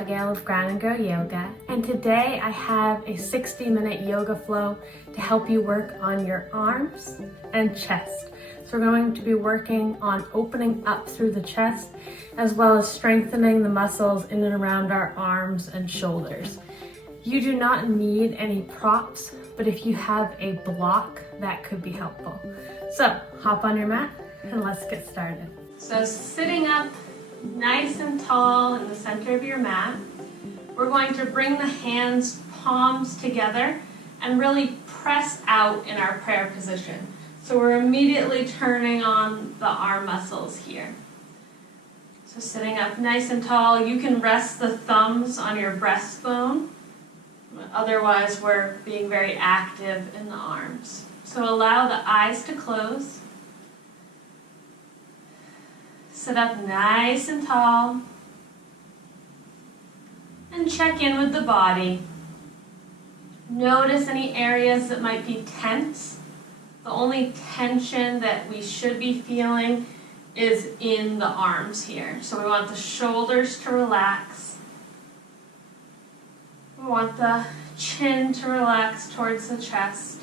Abigail of Ground and Grow Yoga, and today I have a 60-minute yoga flow to help you work on your arms and chest. So we're going to be working on opening up through the chest as well as strengthening the muscles in and around our arms and shoulders. You do not need any props, but if you have a block, that could be helpful. So hop on your mat and let's get started. So sitting up nice and tall in the center of your mat, we're going to bring the hands, palms together and really press out in our prayer position. So we're immediately turning on the arm muscles here. So sitting up nice and tall, you can rest the thumbs on your breastbone. Otherwise, we're being very active in the arms. So allow the eyes to close. Sit up nice and tall. And check in with the body. Notice any areas that might be tense. The only tension that we should be feeling is in the arms here. So we want the shoulders to relax. We want the chin to relax towards the chest.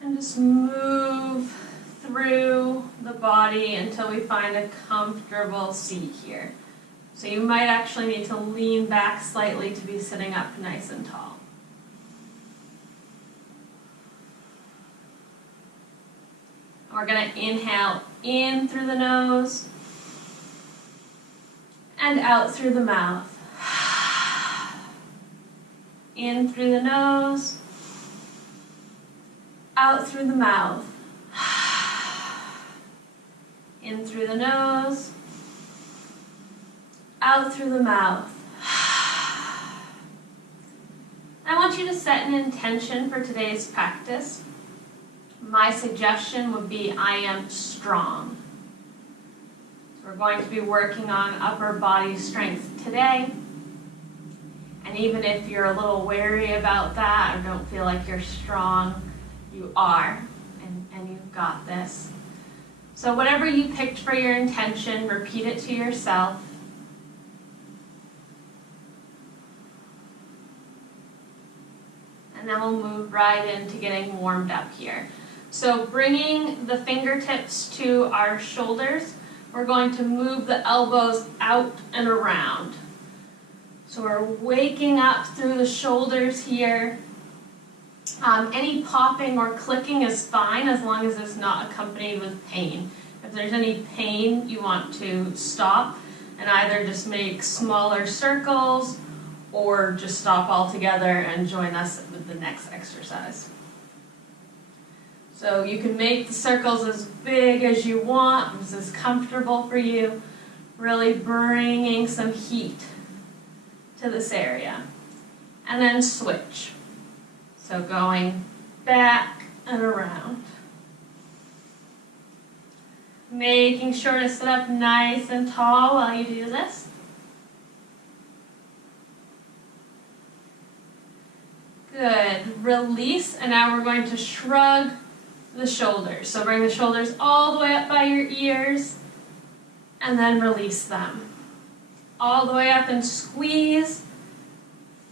And just move through the body until we find a comfortable seat here. So you might actually need to lean back slightly to be sitting up nice and tall. We're going to inhale in through the nose and out through the mouth. In through the nose, out through the mouth. In through the nose, out through the mouth. I want you to set an intention for today's practice. My suggestion would be I am strong. So we're going to be working on upper body strength today. And even if you're a little wary about that or don't feel like you're strong, you are, and you've got this. So whatever you picked for your intention, repeat it to yourself. And then we'll move right into getting warmed up here. So bringing the fingertips to our shoulders, we're going to move the elbows out and around. So we're waking up through the shoulders here. Any popping or clicking is fine as long as it's not accompanied with pain. If there's any pain, you want to stop and either just make smaller circles or just stop altogether and join us with the next exercise. So you can make the circles as big as you want, as is comfortable for you, really bringing some heat to this area. And then switch. So going back and around. Making sure to sit up nice and tall while you do this. Good. Release, and now we're going to shrug the shoulders. So bring the shoulders all the way up by your ears, and then release them. All the way up and squeeze,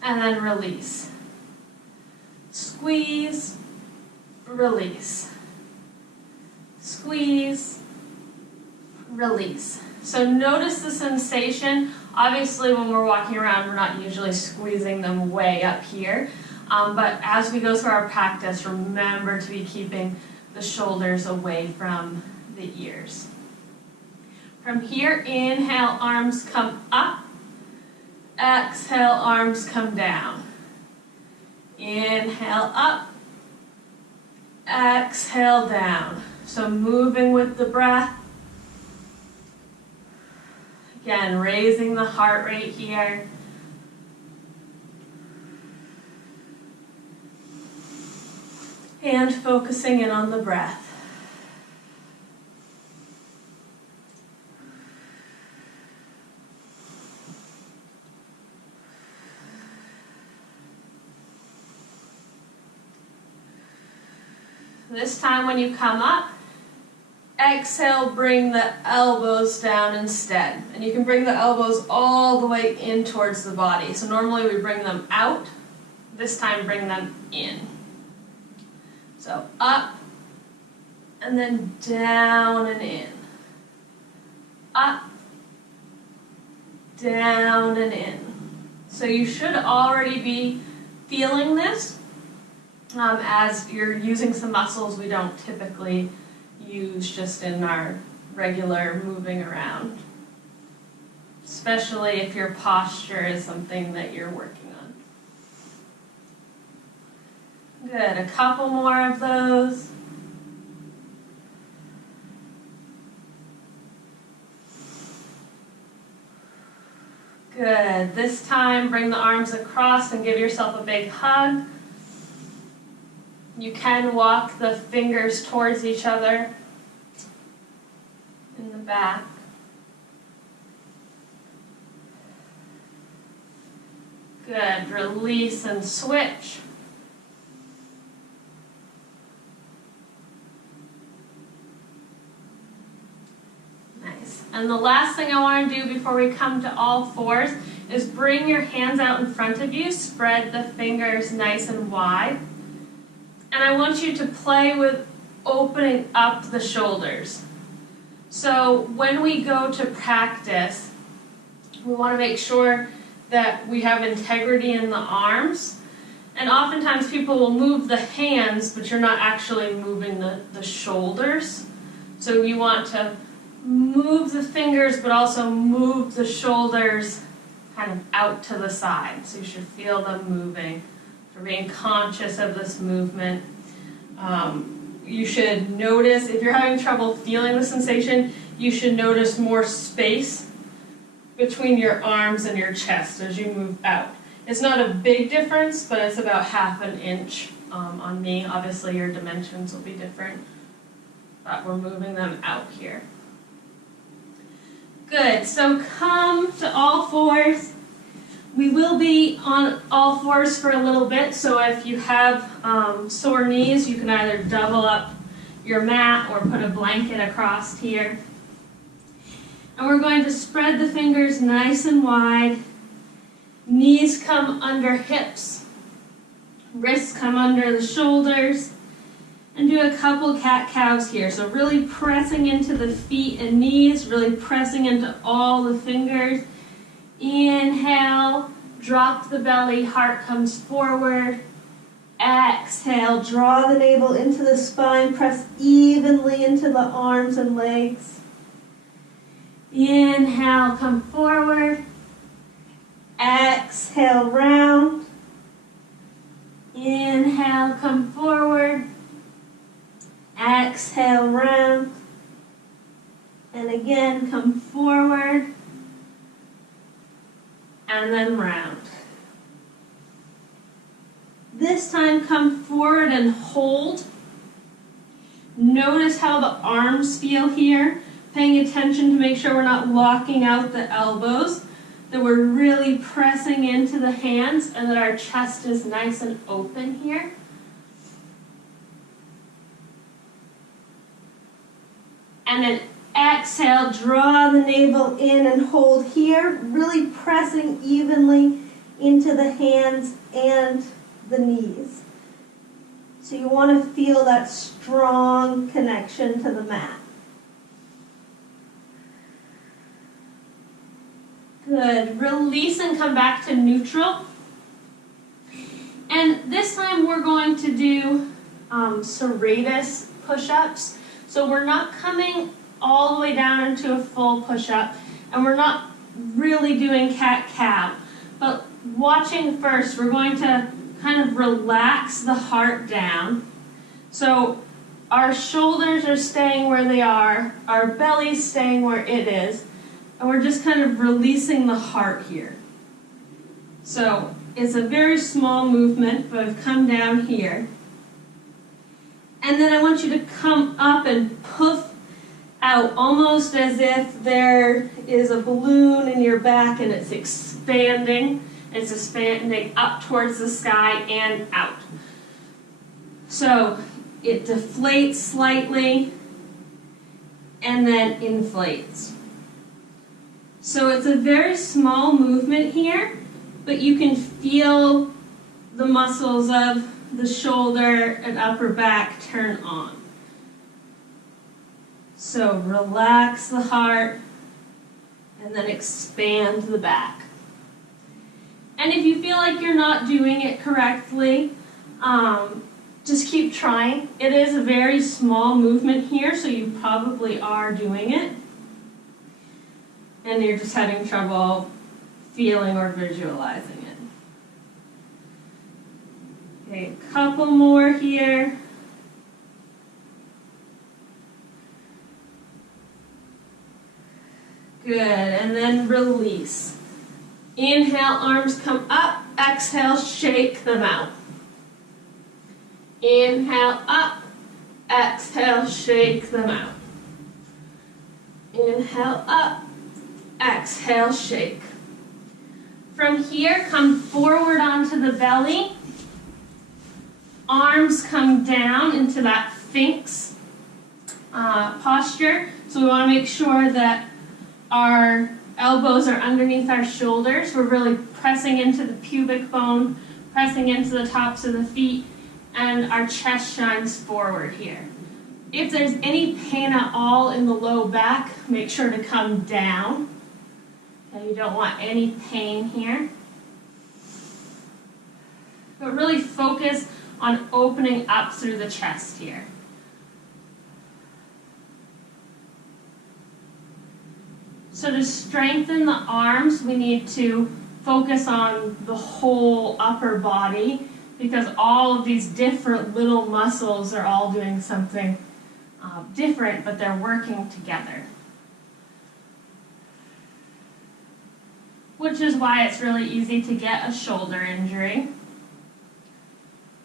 and then release. Squeeze, release. Squeeze, release. So notice the sensation. Obviously when we're walking around, we're not usually squeezing them way up here. But as we go through our practice, remember to be keeping the shoulders away from the ears. From here, inhale, arms come up. Exhale, arms come down. Inhale up. Exhale down. So moving with the breath. Again, raising the heart rate here. And focusing in on the breath. This time when you come up, exhale, bring the elbows down instead. And you can bring the elbows all the way in towards the body. So normally we bring them out. This time bring them in. So up and then down and in. Up, down and in. So you should already be feeling this as you're using some muscles we don't typically use just in our regular moving around, especially if your posture is something that you're working on. Good, a couple more of those. Good, this time bring the arms across and give yourself a big hug. You can walk the fingers towards each other in the back. Good, release and switch. Nice. And the last thing I want to do before we come to all fours is bring your hands out in front of you, spread the fingers nice and wide. And I want you to play with opening up the shoulders. So when we go to practice, we want to make sure that we have integrity in the arms. And oftentimes people will move the hands, but you're not actually moving the shoulders. So you want to move the fingers, but also move the shoulders kind of out to the side. So you should feel them moving. For being conscious of this movement. You should notice, if you're having trouble feeling the sensation, you should notice more space between your arms and your chest as you move out. It's not a big difference, but it's about 1/2 inch on me. Obviously your dimensions will be different, but we're moving them out here. Good, so come to all fours. We will be on all fours for a little bit, so if you have sore knees, you can either double up your mat or put a blanket across here. And we're going to spread the fingers nice and wide. Knees come under hips. Wrists come under the shoulders. And do a couple cat-cows here. So really pressing into the feet and knees, really pressing into all the fingers. Inhale, drop the belly, heart comes forward. Exhale, draw the navel into the spine, press evenly into the arms and legs. Inhale, come forward. Exhale, round. Inhale, come forward. Exhale, round. And again, come forward. And then round. This time come forward and hold. Notice how the arms feel here. Paying attention to make sure we're not locking out the elbows, that we're really pressing into the hands and that our chest is nice and open here. And then exhale, draw the navel in and hold here, really pressing evenly into the hands and the knees. So you want to feel that strong connection to the mat. Good. Release and come back to neutral. And this time we're going to do Serratus push-ups. So we're not coming all the way down into a full push-up, and we're not really doing cat-cow. But watching first, we're going to kind of relax the heart down. So our shoulders are staying where they are, our belly's staying where it is, and we're just kind of releasing the heart here. So it's a very small movement, but I've come down here. And then I want you to come up and puff out, almost as if there is a balloon in your back and it's expanding. It's expanding up towards the sky and out. So it deflates slightly, and then inflates. So it's a very small movement here, but you can feel the muscles of the shoulder and upper back turn on. So relax the heart and then expand the back. And if you feel like you're not doing it correctly, just keep trying. It is a very small movement here, so you probably are doing it. And you're just having trouble feeling or visualizing it. Okay, a couple more here. Good, and then release. Inhale, arms come up. Exhale, shake them out. Inhale, up. Exhale, shake them out. Inhale, up. Exhale, shake. From here, come forward onto the belly. Arms come down into that Sphinx posture. So we want to make sure that our elbows are underneath our shoulders. We're really pressing into the pubic bone, pressing into the tops of the feet, and our chest shines forward here. If there's any pain at all in the low back, make sure to come down. Okay, you don't want any pain here. But really focus on opening up through the chest here. So to strengthen the arms, we need to focus on the whole upper body, because all of these different little muscles are all doing something different, but they're working together. Which is why it's really easy to get a shoulder injury,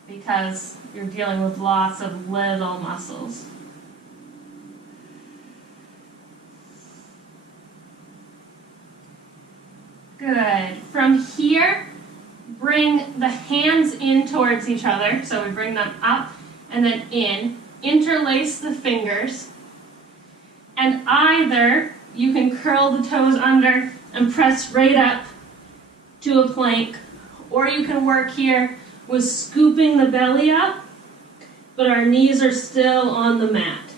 because you're dealing with lots of little muscles. Good. From here, bring the hands in towards each other. So we bring them up and then in. Interlace the fingers. And either you can curl the toes under and press right up to a plank, or you can work here with scooping the belly up, but our knees are still on the mat.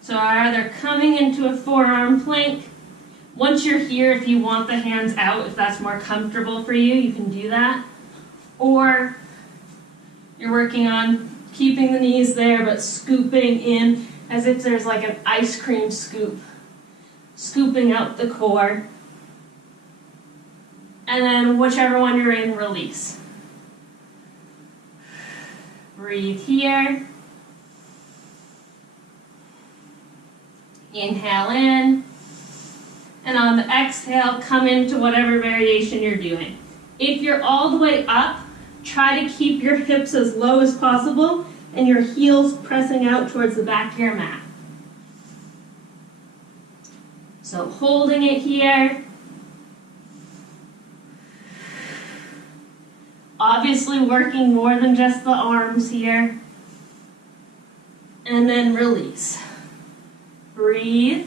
So either coming into a forearm plank. Once you're here, if you want the hands out, if that's more comfortable for you, you can do that. Or you're working on keeping the knees there, but scooping in as if there's like an ice cream scoop. Scooping out the core. And then whichever one you're in, release. Breathe here. Inhale in. And on the exhale, come into whatever variation you're doing. If you're all the way up, try to keep your hips as low as possible and your heels pressing out towards the back of your mat. So holding it here. Obviously working more than just the arms here. And then release. Breathe.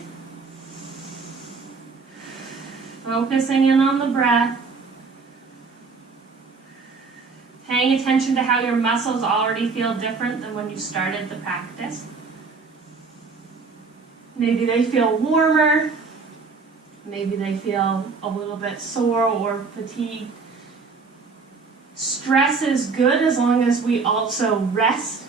Focusing in on the breath. Paying attention to how your muscles already feel different than when you started the practice. Maybe they feel warmer. Maybe they feel a little bit sore or fatigued. Stress is good as long as we also rest.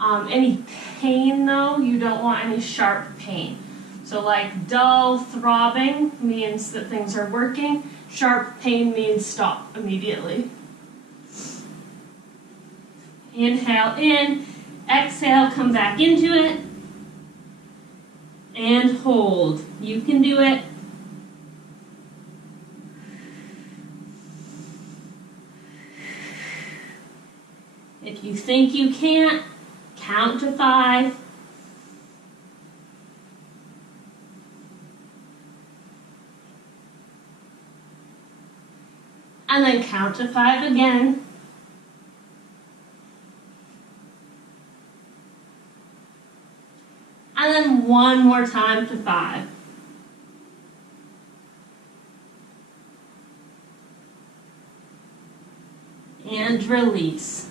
Any pain though, you don't want any sharp pain. So like dull throbbing means that things are working. Sharp pain means stop immediately. Inhale in, exhale, come back into it. And hold. You can do it. If you think you can't, count to 5. And then count to 5 again. And then one more time to 5. And release.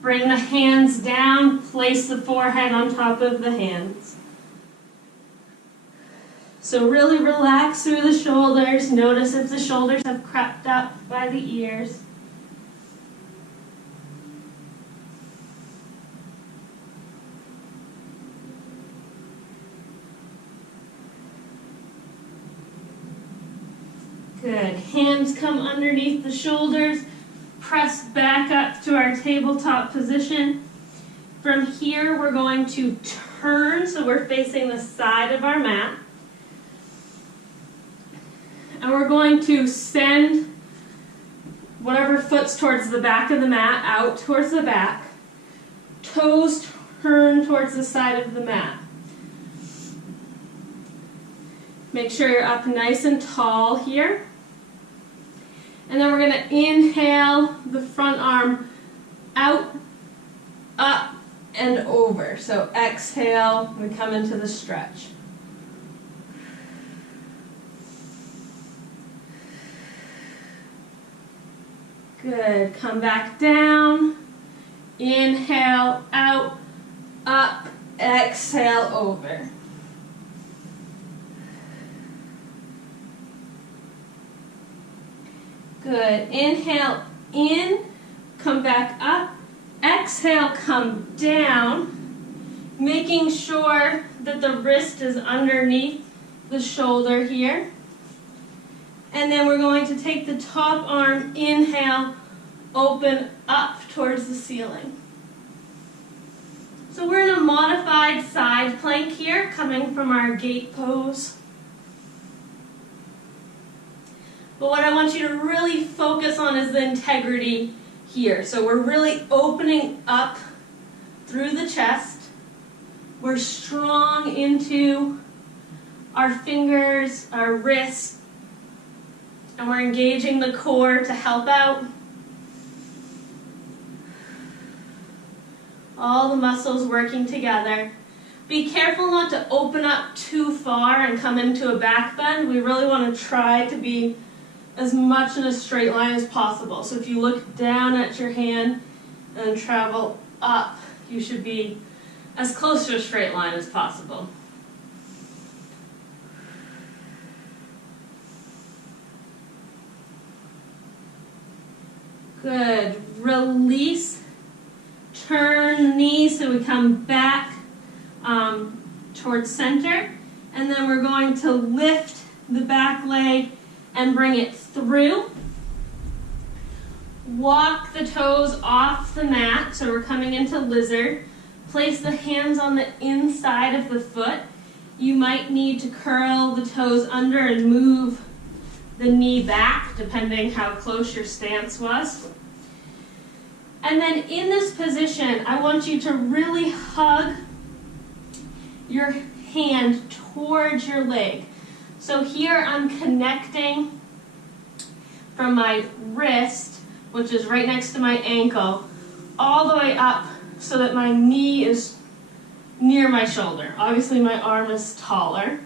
Bring the hands down, place the forehead on top of the hands. So really relax through the shoulders. Notice if the shoulders have crept up by the ears. Good. Hands come underneath the shoulders. Press back up to our tabletop position. From here, we're going to turn, so we're facing the side of our mat. And we're going to send whatever foot's towards the back of the mat out towards the back. Toes turn towards the side of the mat. Make sure you're up nice and tall here. And then we're going to inhale the front arm out, up, and over. So exhale, we come into the stretch. Good. Come back down. Inhale, out, up, exhale, over. Good. Inhale in, come back up. Exhale, come down, making sure that the wrist is underneath the shoulder here. And then we're going to take the top arm, inhale, open up towards the ceiling. So we're in a modified side plank here, coming from our gate pose. But what I want you to really focus on is the integrity here. So we're really opening up through the chest. We're strong into our fingers, our wrists, and we're engaging the core to help out. All the muscles working together. Be careful not to open up too far and come into a back bend. We really want to try to be as much in a straight line as possible. So if you look down at your hand and travel up, you should be as close to a straight line as possible. Good. Release. Turn the knees so we come back towards center. And then we're going to lift the back leg and bring it through. Walk the toes off the mat, so we're coming into lizard. Place the hands on the inside of the foot. You might need to curl the toes under and move the knee back, depending how close your stance was. And then in this position, I want you to really hug your hand towards your leg. So here I'm connecting from my wrist, which is right next to my ankle, all the way up so that my knee is near my shoulder. Obviously my arm is taller,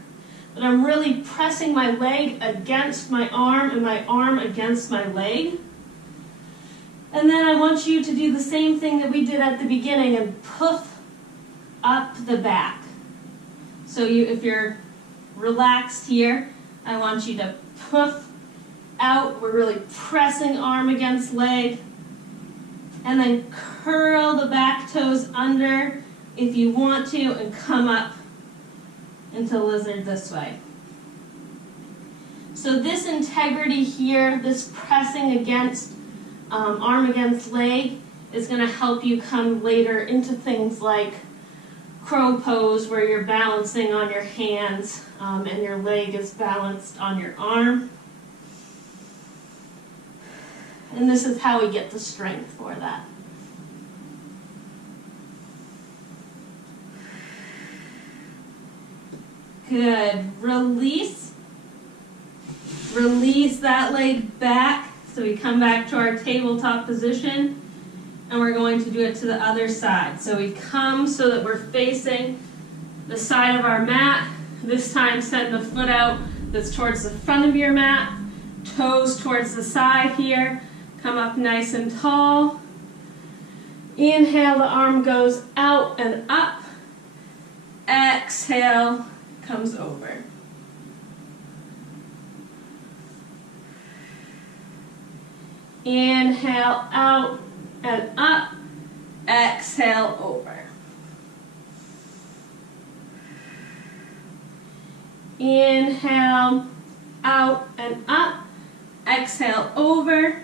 but I'm really pressing my leg against my arm and my arm against my leg. And then I want you to do the same thing that we did at the beginning and puff up the back. So if you're relaxed here, I want you to puff out. We're really pressing arm against leg. And then curl the back toes under if you want to and come up into lizard this way. So this integrity here, this pressing against arm against leg is going to help you come later into things like crow pose where you're balancing on your hands and your leg is balanced on your arm. And this is how we get the strength for that. Good. Release. Release that leg back. So we come back to our tabletop position. And we're going to do it to the other side. So we come so that we're facing the side of our mat. This time send the foot out that's towards the front of your mat, toes towards the side here. Come up nice and tall. Inhale, the arm goes out and up. Exhale, comes over. Inhale, out and up. Exhale, over. Inhale, out and up. Exhale, over.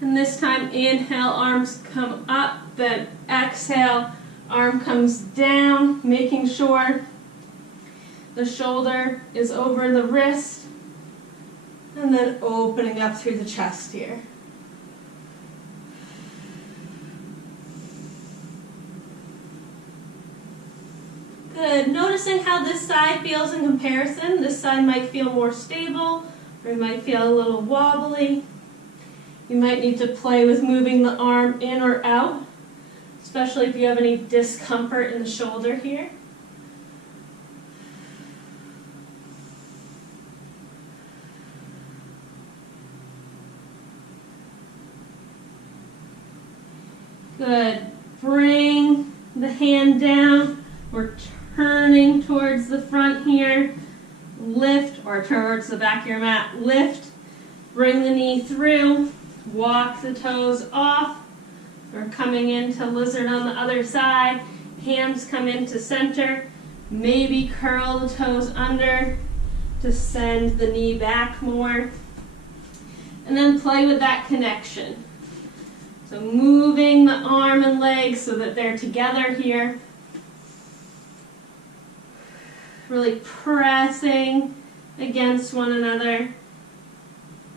And this time, inhale, arms come up, then exhale, arm comes down, making sure the shoulder is over the wrist, and then opening up through the chest here. Good. Noticing how this side feels in comparison. This side might feel more stable, or it might feel a little wobbly. You might need to play with moving the arm in or out, especially if you have any discomfort in the shoulder here. Good. Bring the hand down. We're turning towards the front here. Lift, or towards the back of your mat. Lift. Bring the knee through. Walk the toes off. We're coming into lizard on the other side. Hands come into center. Maybe curl the toes under to send the knee back more. And then play with that connection. So moving the arm and leg so that they're together here. Really pressing against one another.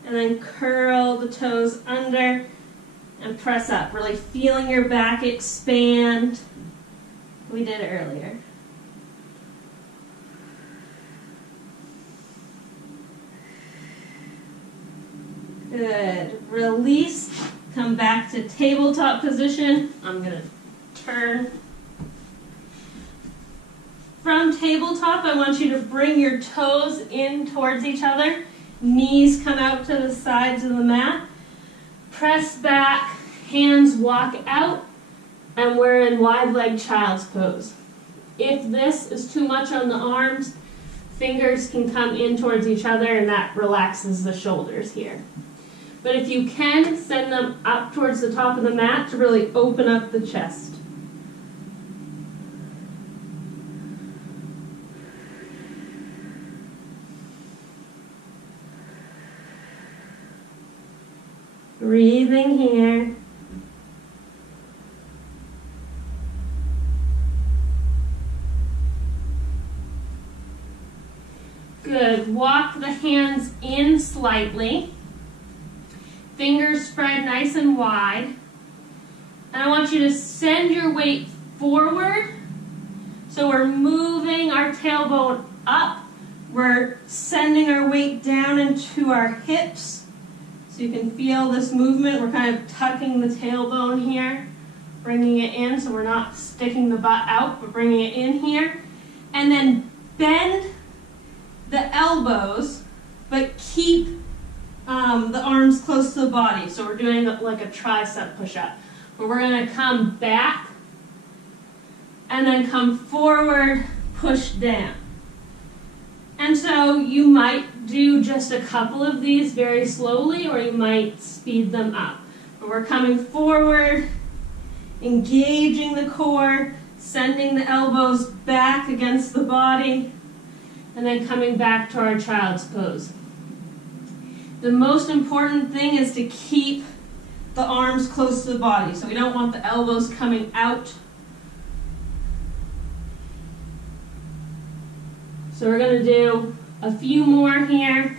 And then curl the toes under and press up. Really feeling your back expand. We did it earlier. Good. Release. Come back to tabletop position. I'm going to turn. From tabletop, I want you to bring your toes in towards each other. Knees come out to the sides of the mat. Press back, hands walk out, and we're in wide leg child's pose. If this is too much on the arms, fingers can come in towards each other and that relaxes the shoulders here. But if you can, send them up towards the top of the mat to really open up the chest. Breathing here. Good. Walk the hands in slightly. Fingers spread nice and wide. And I want you to send your weight forward. So we're moving our tailbone up. We're sending our weight down into our hips. So you can feel this movement. We're kind of tucking the tailbone here, bringing it in so we're not sticking the butt out, but bringing it in here. And then bend the elbows, but keep the arms close to the body. So we're doing like a tricep push-up, where we're going to come back and then come forward, push down. And so you might do just a couple of these very slowly, or you might speed them up. But we're coming forward, engaging the core, sending the elbows back against the body, and then coming back to our child's pose. The most important thing is to keep the arms close to the body. So we don't want the elbows coming out. So we're going to do a few more here.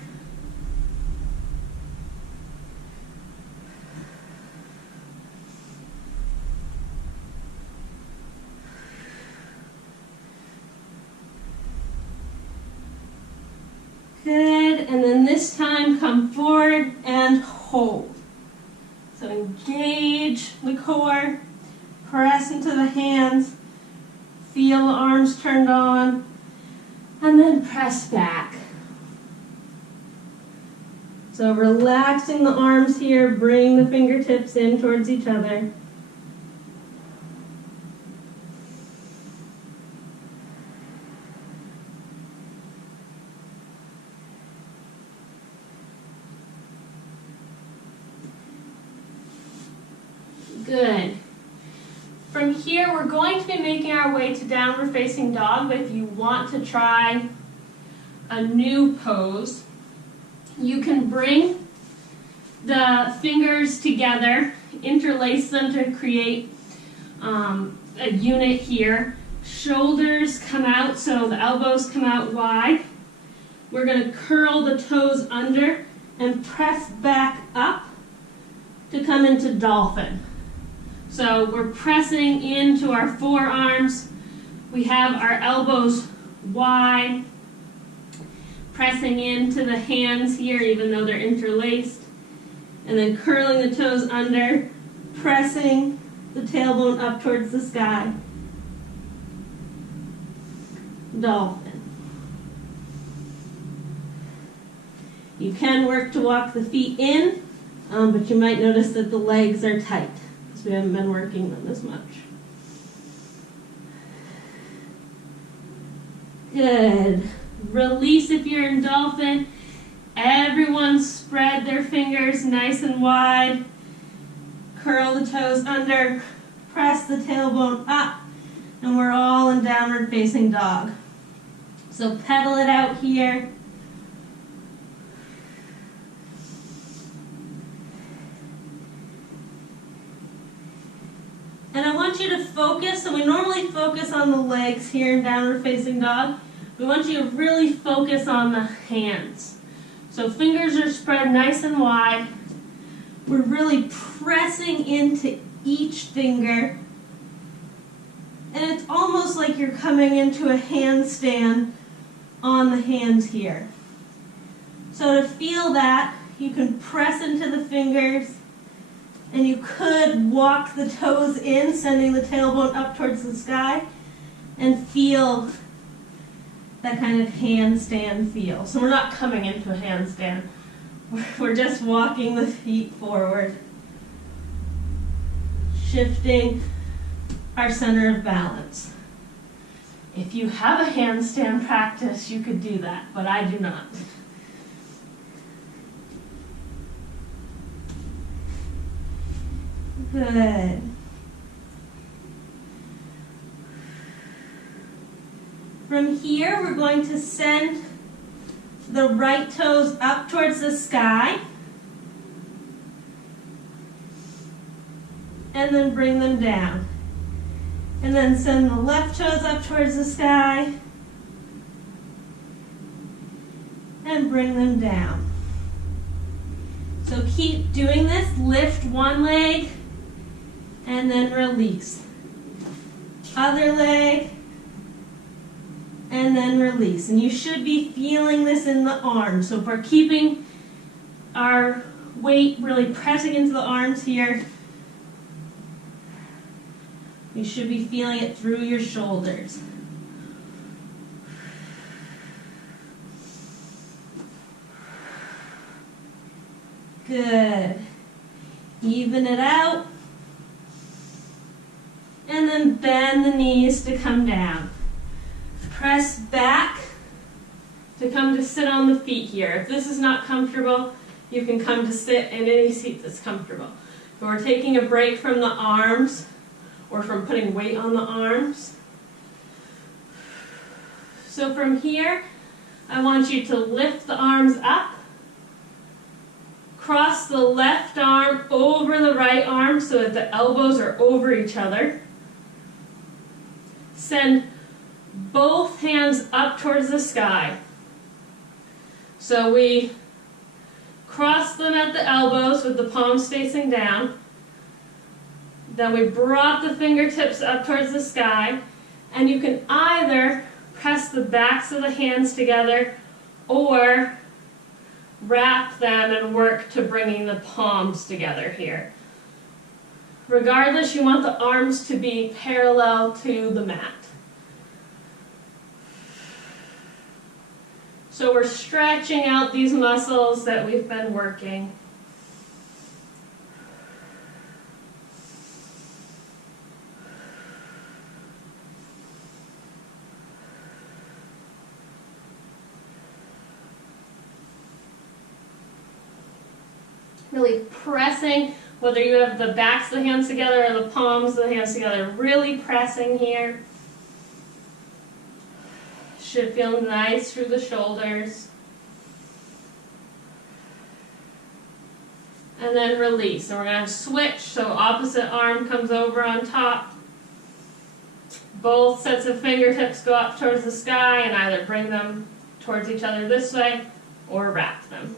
Good, and then this time come forward and hold. So engage the core, press into the hands, feel the arms turned on, and then press back. So relaxing the arms here, bring the fingertips in towards each other. Good. From here, we're going to be making our way to downward facing dog, but if you want to try a new pose, you can bring the fingers together, interlace them to create a unit here. Shoulders come out, so the elbows come out wide. We're going to curl the toes under and press back up to come into dolphin. So we're pressing into our forearms. We have our elbows wide, pressing into the hands here even though they're interlaced, and then curling the toes under, pressing the tailbone up towards the sky. Dolphin. You can work to walk the feet in, but you might notice that the legs are tight because we haven't been working them as much. Good. Release if you're in dolphin. Everyone spread their fingers nice and wide. Curl the toes under, press the tailbone up, and we're all in downward facing dog. So pedal it out here. And I want you to focus, so we normally focus on the legs here in downward facing dog. We want you to really focus on the hands. So fingers are spread nice and wide. We're really pressing into each finger. And it's almost like you're coming into a handstand on the hands here. So to feel that, you can press into the fingers, and you could walk the toes in, sending the tailbone up towards the sky, and feel that kind of handstand feel. So we're not coming into a handstand. We're just walking the feet forward, shifting our center of balance. If you have a handstand practice, you could do that, but I do not. Good. From here, we're going to send the right toes up towards the sky, and then bring them down. And then send the left toes up towards the sky, and bring them down. So keep doing this. Lift one leg, and then release. Other leg, and then release. And you should be feeling this in the arms. So if we're keeping our weight really pressing into the arms here, you should be feeling it through your shoulders. Good. Even it out. And then bend the knees to come down. Press back to come to sit on the feet here. If this is not comfortable, you can come to sit in any seat that's comfortable. If we're taking a break from the arms or from putting weight on the arms. So from here, I want you to lift the arms up, cross the left arm over the right arm so that the elbows are over each other. Send both hands up towards the sky. So we cross them at the elbows with the palms facing down. Then we brought the fingertips up towards the sky, and you can either press the backs of the hands together or wrap them and work to bringing the palms together here. Regardless, you want the arms to be parallel to the mat. So we're stretching out these muscles that we've been working. Really pressing, whether you have the backs of the hands together or the palms of the hands together, really pressing here. Should feel nice through the shoulders. And then release. And we're going to switch, so opposite arm comes over on top. Both sets of fingertips go up towards the sky and either bring them towards each other this way or wrap them.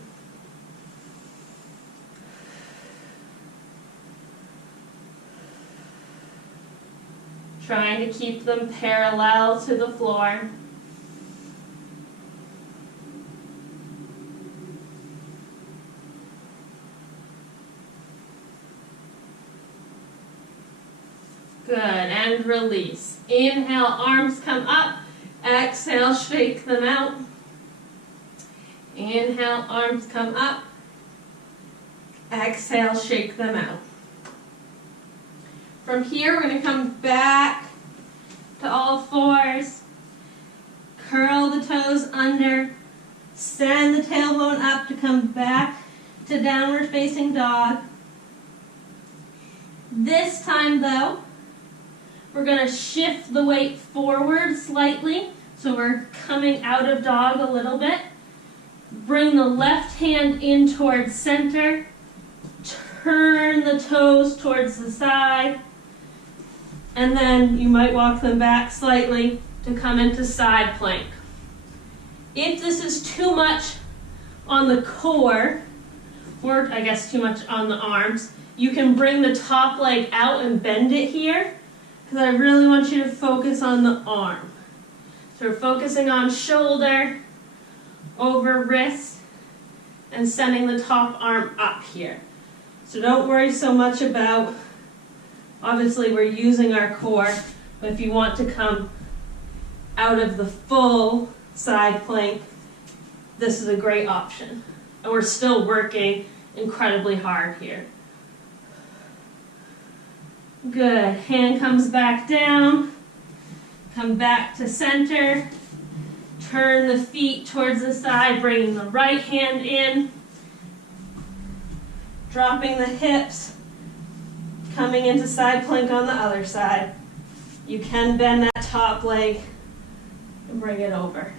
Trying to keep them parallel to the floor. Good, and release. Inhale, arms come up. Exhale, shake them out. Inhale, arms come up. Exhale, shake them out. From here, we're going to come back to all fours. Curl the toes under. Send the tailbone up to come back to downward facing dog. This time, though, we're going to shift the weight forward slightly. So we're coming out of dog a little bit. Bring the left hand in towards center. Turn the toes towards the side. And then you might walk them back slightly to come into side plank. If this is too much on the core, or I guess too much on the arms, you can bring the top leg out and bend it here, because I really want you to focus on the arm. So we're focusing on shoulder, over wrist, and sending the top arm up here. So don't worry so much about, obviously we're using our core, but if you want to come out of the full side plank, this is a great option. And we're still working incredibly hard here. Good, hand comes back down, come back to center, turn the feet towards the side, bringing the right hand in, dropping the hips, coming into side plank on the other side. You can bend that top leg and bring it over.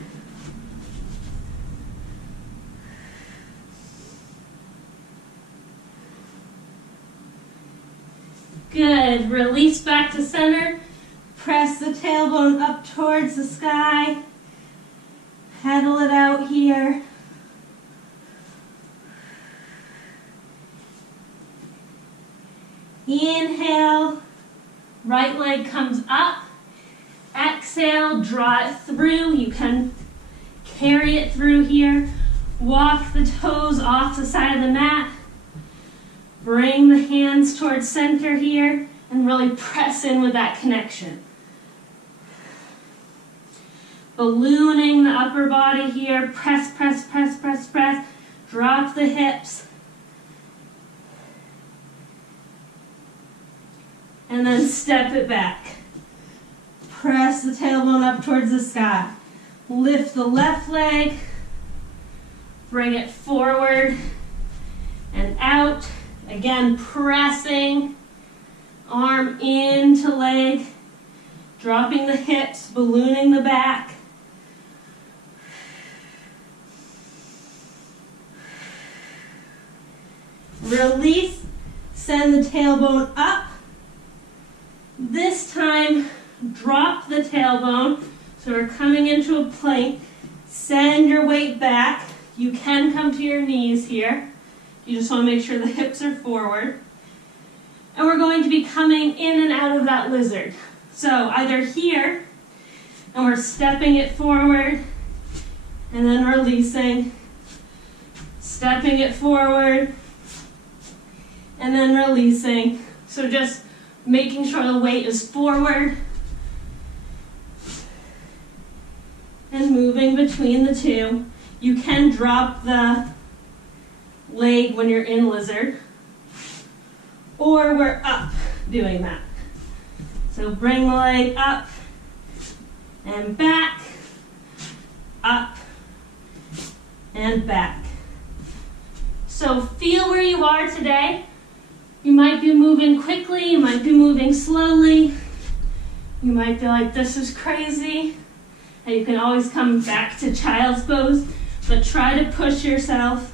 Good. Release back to center. Press the tailbone up towards the sky. Pedal it out here. Inhale, right leg comes up. Exhale, draw it through. You can carry it through here. Walk the toes off the side of the mat. Bring the hands towards center here and really press in with that connection. Ballooning the upper body here. Press, press, press, press, press. Drop the hips. And then step it back. Press the tailbone up towards the sky. Lift the left leg. Bring it forward and out. Again, pressing. Arm into leg. Dropping the hips, ballooning the back. Release. Send the tailbone up. This time, drop the tailbone. So we're coming into a plank. Send your weight back. You can come to your knees here. You just want to make sure the hips are forward. And we're going to be coming in and out of that lizard. So either here, and we're stepping it forward, and then releasing. Stepping it forward, and then releasing. So just making sure the weight is forward and moving between the two. You can drop the leg when you're in lizard, or we're up doing that. So bring the leg up and back, up and back. So feel where you are today. You might be moving quickly, you might be moving slowly. You might be like, this is crazy. And you can always come back to child's pose, but try to push yourself.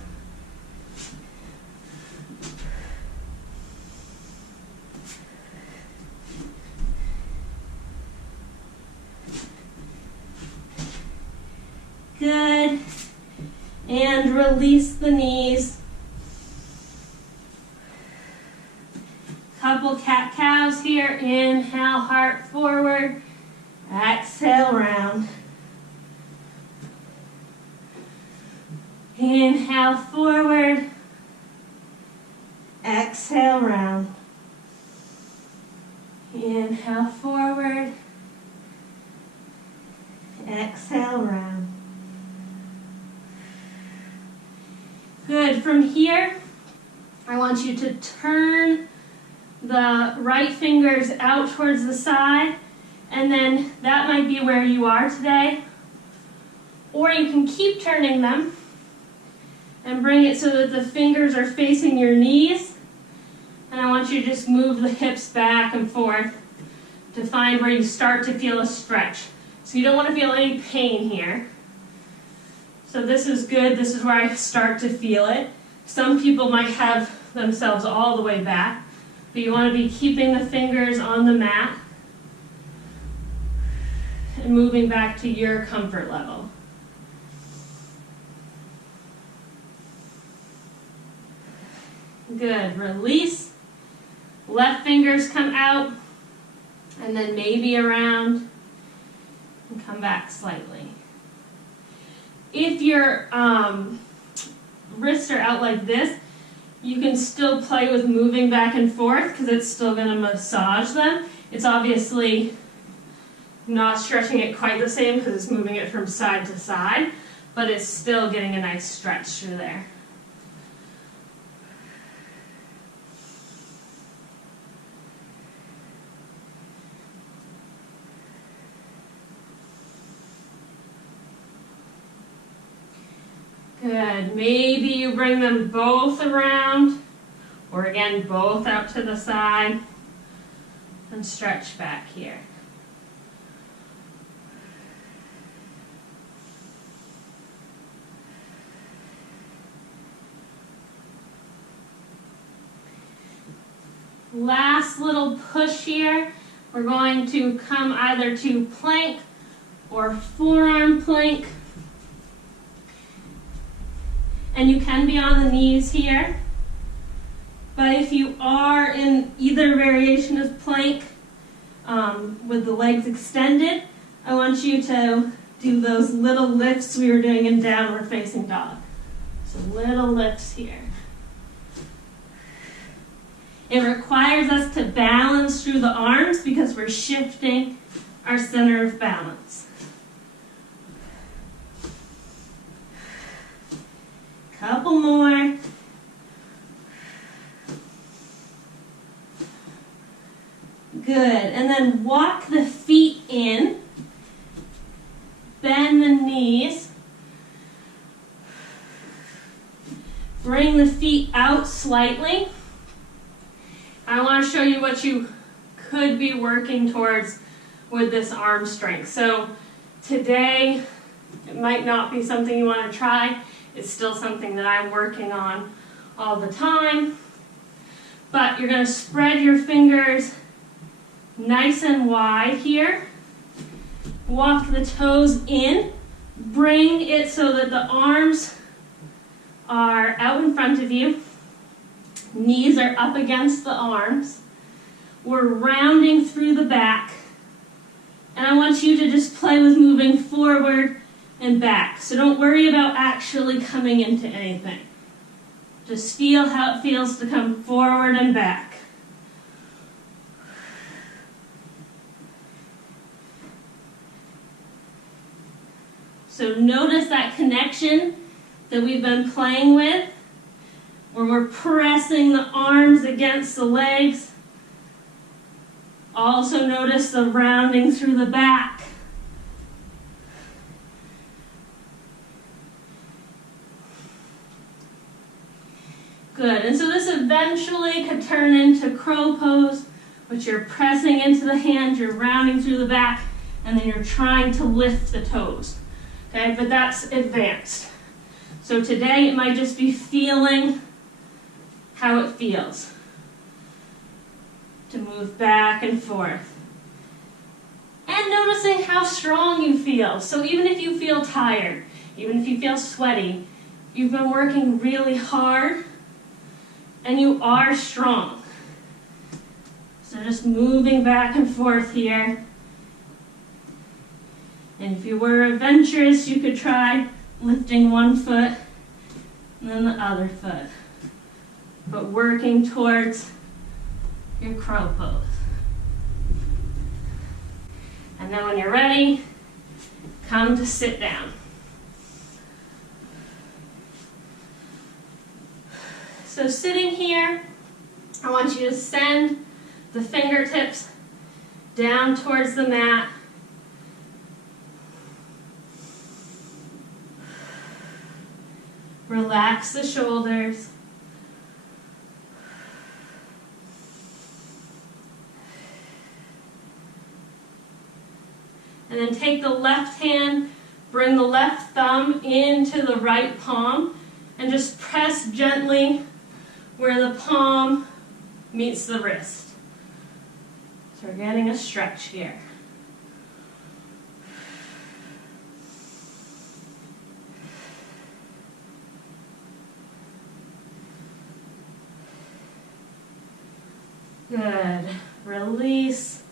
Good. And release the knees. Couple cat-cows here. Inhale, heart forward. Exhale, round. Inhale, forward. Exhale, round. Inhale, forward. Exhale, round. Good. From here, I want you to turn the right fingers out towards the side, and then that might be where you are today. Or you can keep turning them and bring it so that the fingers are facing your knees. And I want you to just move the hips back and forth to find where you start to feel a stretch. So you don't want to feel any pain here. So this is good. This is where I start to feel it. Some people might have themselves all the way back, but you want to be keeping the fingers on the mat and moving back to your comfort level. Good. Release. Left fingers come out, and then maybe around, and come back slightly. If your wrists are out like this, you can still play with moving back and forth because it's still going to massage them. It's obviously not stretching it quite the same because it's moving it from side to side, but it's still getting a nice stretch through there. Good. Maybe you bring them both around, or again, both out to the side, and stretch back here. Last little push here. We're going to come either to plank or forearm plank. And you can be on the knees here. But if you are in either variation of plank with the legs extended, I want you to do those little lifts we were doing in downward facing dog. So little lifts here. It requires us to balance through the arms because we're shifting our center of balance. Couple more. Good. And then walk the feet in. Bend the knees. Bring the feet out slightly. I want to show you what you could be working towards with this arm strength. So today, it might not be something you want to try. It's still something that I'm working on all the time. But you're going to spread your fingers nice and wide here. Walk the toes in. Bring it so that the arms are out in front of you. Knees are up against the arms. We're rounding through the back. And I want you to just play with moving forward and back. So don't worry about actually coming into anything. Just feel how it feels to come forward and back. So notice that connection that we've been playing with, where we're pressing the arms against the legs. Also notice the rounding through the back. Good, and so this eventually could turn into crow pose, which you're pressing into the hands, you're rounding through the back, and then you're trying to lift the toes. Okay, but that's advanced. So today it might just be feeling how it feels to move back and forth. And noticing how strong you feel. So even if you feel tired, even if you feel sweaty, you've been working really hard and you are strong. So just moving back and forth here. And if you were adventurous, you could try lifting one foot and then the other foot. But working towards your crow pose. And then when you're ready, come to sit down. So sitting here, I want you to send the fingertips down towards the mat. Relax the shoulders. And then take the left hand, bring the left thumb into the right palm, and just press gently where the palm meets the wrist. So we're getting a stretch here. Good. Release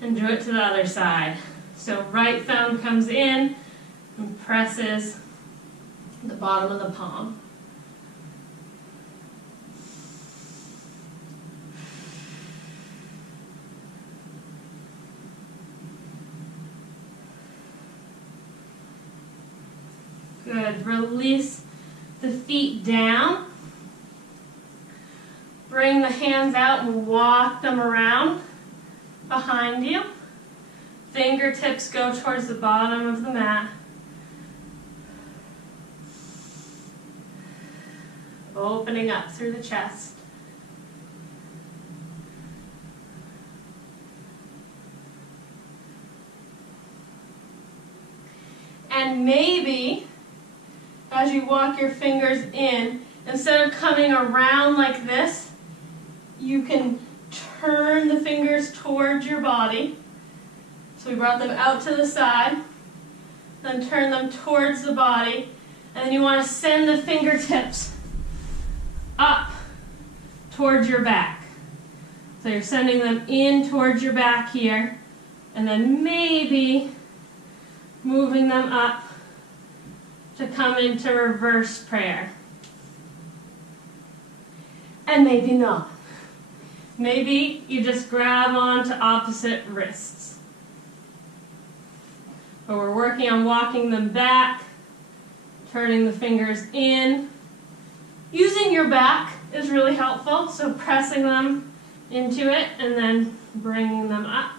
and do it to the other side. So right thumb comes in and presses the bottom of the palm. Good. Release the feet down. Bring the hands out and walk them around behind you. Fingertips go towards the bottom of the mat. Opening up through the chest. And maybe, as you walk your fingers in, instead of coming around like this, you can turn the fingers towards your body. So we brought them out to the side, then turn them towards the body, and then you want to send the fingertips up towards your back. So you're sending them in towards your back here, and then maybe moving them up to come into reverse prayer. And maybe not. Maybe you just grab onto opposite wrists. But we're working on walking them back, turning the fingers in. Using your back is really helpful, so pressing them into it and then bringing them up.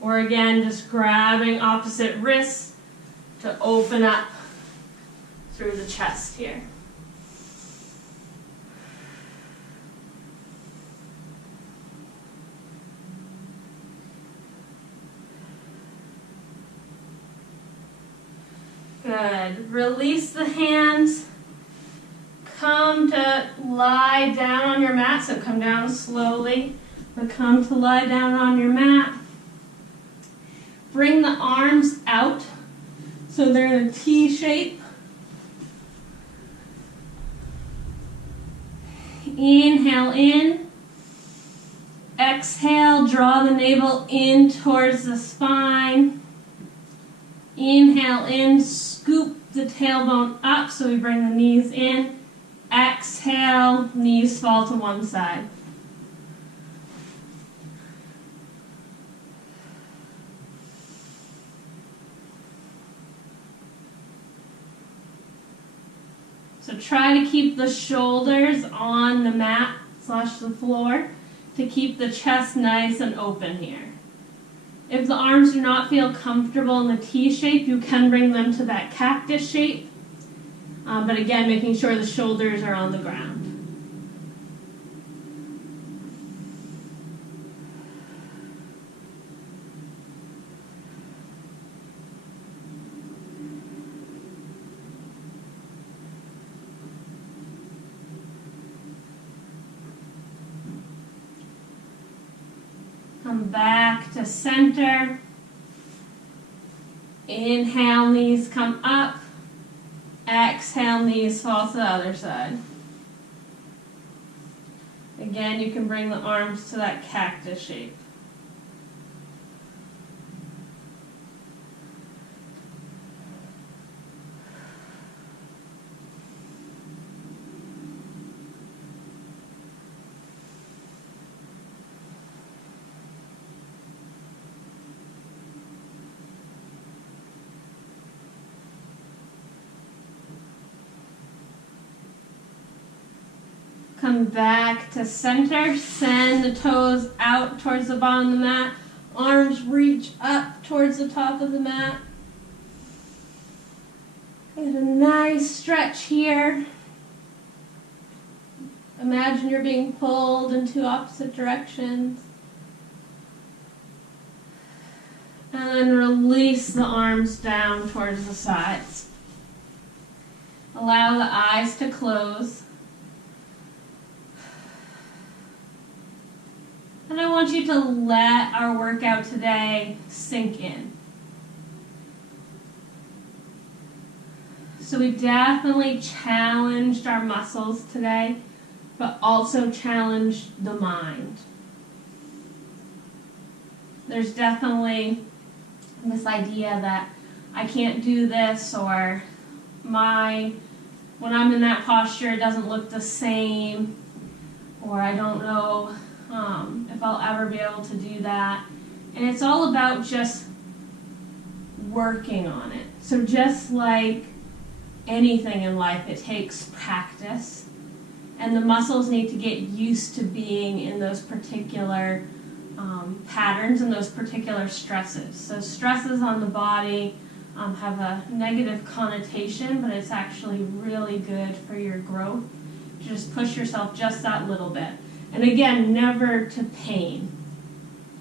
Or again, just grabbing opposite wrists to open up through the chest here. Good. Release the hands. Come to lie down on your mat. So come down slowly, but come to lie down on your mat. Bring the arms out so they're in a T shape. Inhale in. Exhale, draw the navel in towards the spine. Inhale in, scoop the tailbone up so we bring the knees in. Exhale, knees fall to one side. So try to keep the shoulders on the mat / the floor to keep the chest nice and open here. If the arms do not feel comfortable in the T shape, you can bring them to that cactus shape. But again, making sure the shoulders are on the ground. Come back to center. Inhale, knees come up. Exhale, knees fall to the other side. Again, you can bring the arms to that cactus shape. Come back to center, send the toes out towards the bottom of the mat, arms reach up towards the top of the mat. Get a nice stretch here. Imagine you're being pulled in two opposite directions. And then release the arms down towards the sides. Allow the eyes to close. And I want you to let our workout today sink in. So we definitely challenged our muscles today, but also challenged the mind. There's definitely this idea that I can't do this, or when I'm in that posture it doesn't look the same, or I don't know if I'll ever be able to do that. And it's all about just working on it. So just like anything in life, it takes practice. And the muscles need to get used to being in those particular patterns and those particular stresses. So stresses on the body have a negative connotation, but it's actually really good for your growth. Just push yourself just that little bit. And again, never to pain.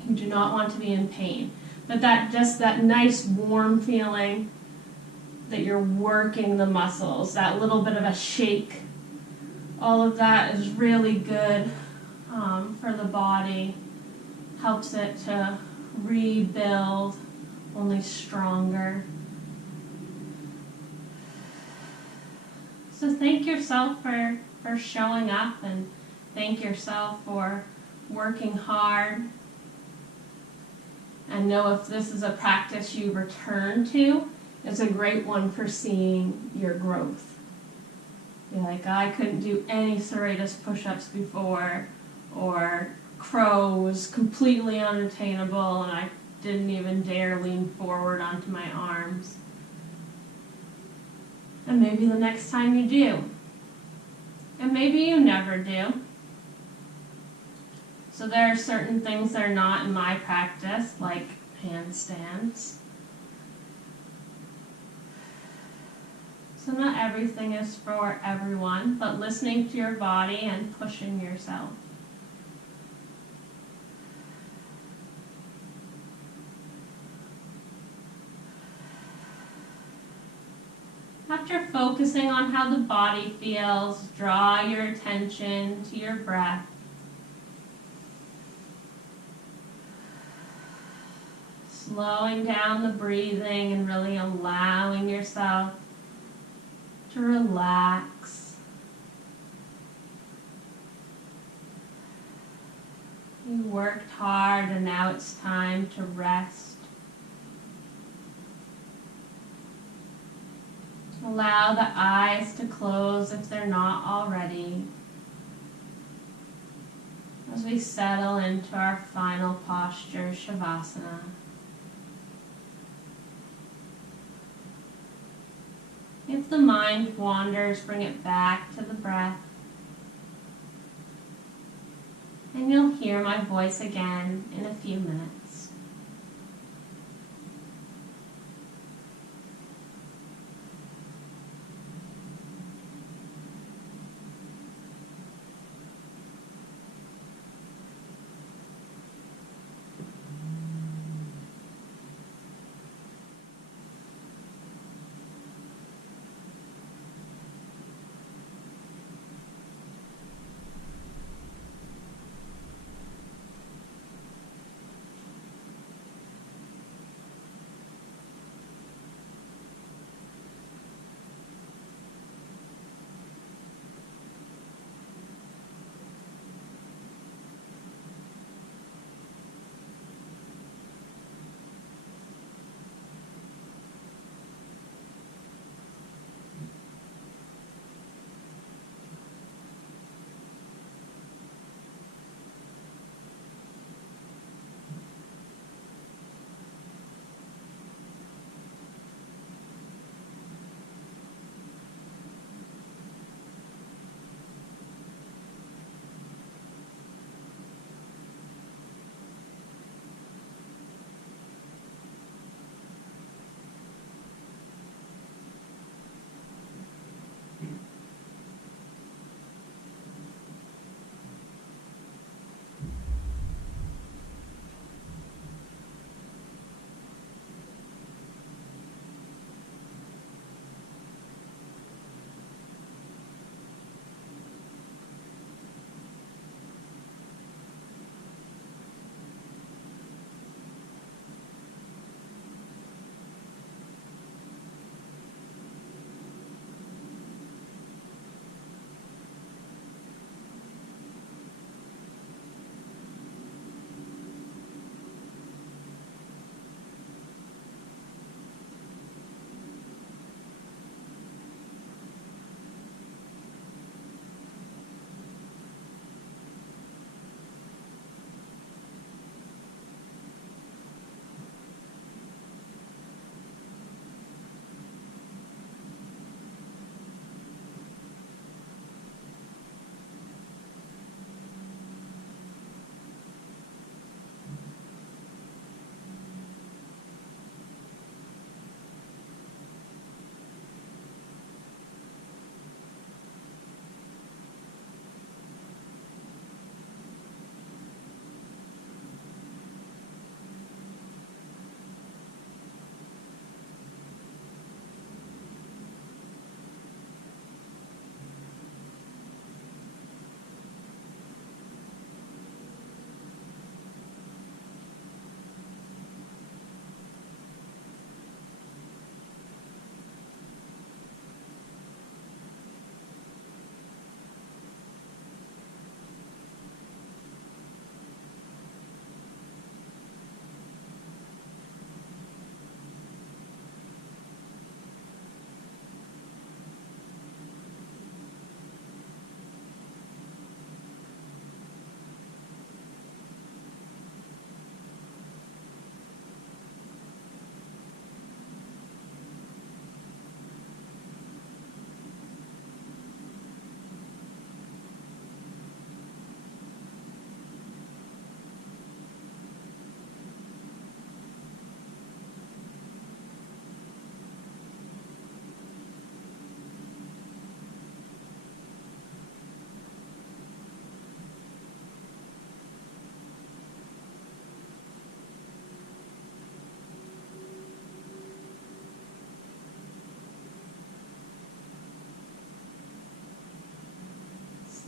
You do not want to be in pain. But that nice warm feeling that you're working the muscles, that little bit of a shake, all of that is really good for the body. Helps it to rebuild only stronger. So thank yourself for showing up, and thank yourself for working hard. And know if this is a practice you return to, it's a great one for seeing your growth. You're like, I couldn't do any Serratus push-ups before, or crow was completely unattainable and I didn't even dare lean forward onto my arms. And maybe the next time you do. And maybe you never do. So there are certain things that are not in my practice, like handstands. So not everything is for everyone, but listening to your body and pushing yourself. After focusing on how the body feels, draw your attention to your breath. Slowing down the breathing and really allowing yourself to relax. You worked hard and now it's time to rest. Allow the eyes to close if they're not already, as we settle into our final posture, Shavasana. If the mind wanders, bring it back to the breath. And you'll hear my voice again in a few minutes.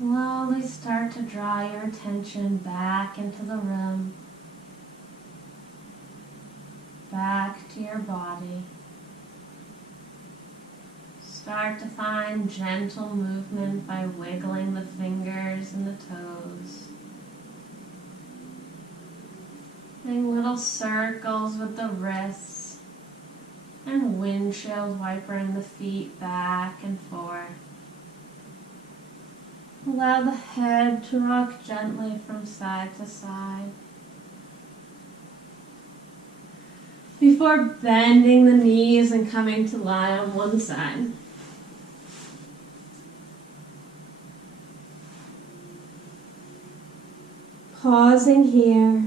Slowly start to draw your attention back into the room, back to your body. Start to find gentle movement by wiggling the fingers and the toes. Doing little circles with the wrists and windshield wipering the feet back and forth. Allow the head to rock gently from side to side. Before bending the knees and coming to lie on one side. Pausing here.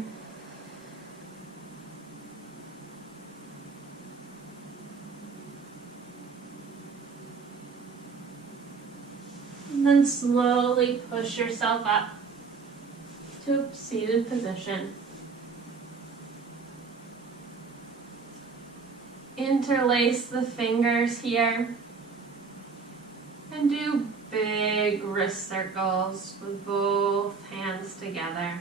And then slowly push yourself up to a seated position. Interlace the fingers here and do big wrist circles with both hands together.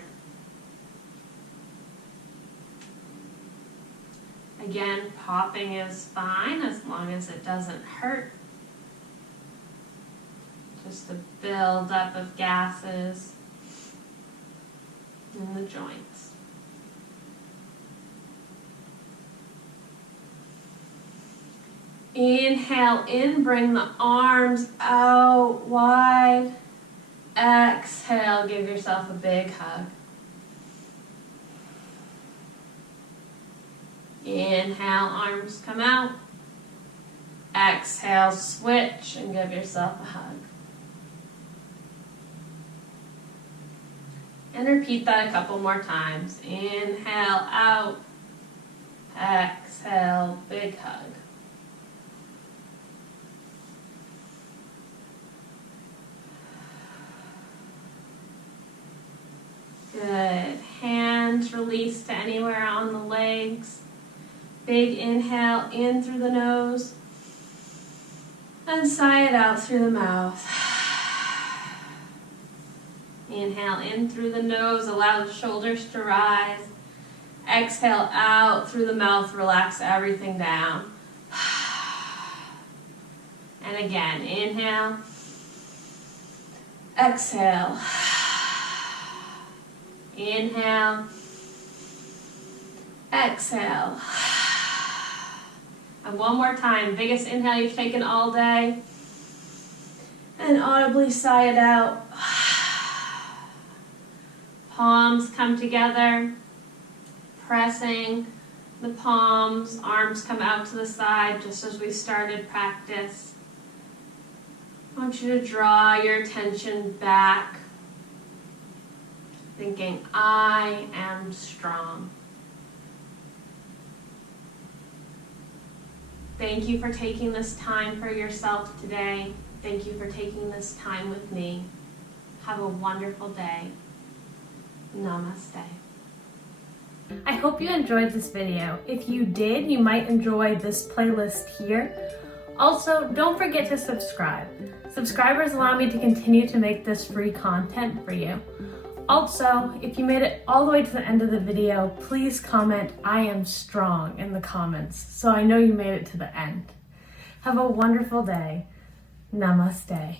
Again, popping is fine as long as it doesn't hurt. Just a build up of gases in the joints. Inhale in, bring the arms out wide. Exhale, give yourself a big hug. Inhale, arms come out. Exhale, switch and give yourself a hug. And repeat that a couple more times. Inhale out. Exhale, big hug. Good. Hands release to anywhere on the legs. Big inhale in through the nose. And sigh it out through the mouth. Inhale in through the nose. Allow the shoulders to rise. Exhale out through the mouth. Relax everything down. And again, inhale. Exhale. Inhale, exhale. And one more time, biggest inhale you've taken all day. And audibly sigh it out. Palms come together, pressing the palms, arms come out to the side just as we started practice. I want you to draw your attention back. Thinking, I am strong. Thank you for taking this time for yourself today. Thank you for taking this time with me. Have a wonderful day. Namaste. I hope you enjoyed this video. If you did, you might enjoy this playlist here. Also, don't forget to subscribe. Subscribers allow me to continue to make this free content for you. Also, if you made it all the way to the end of the video, please comment "I am strong" in the comments so I know you made it to the end. Have a wonderful day. Namaste.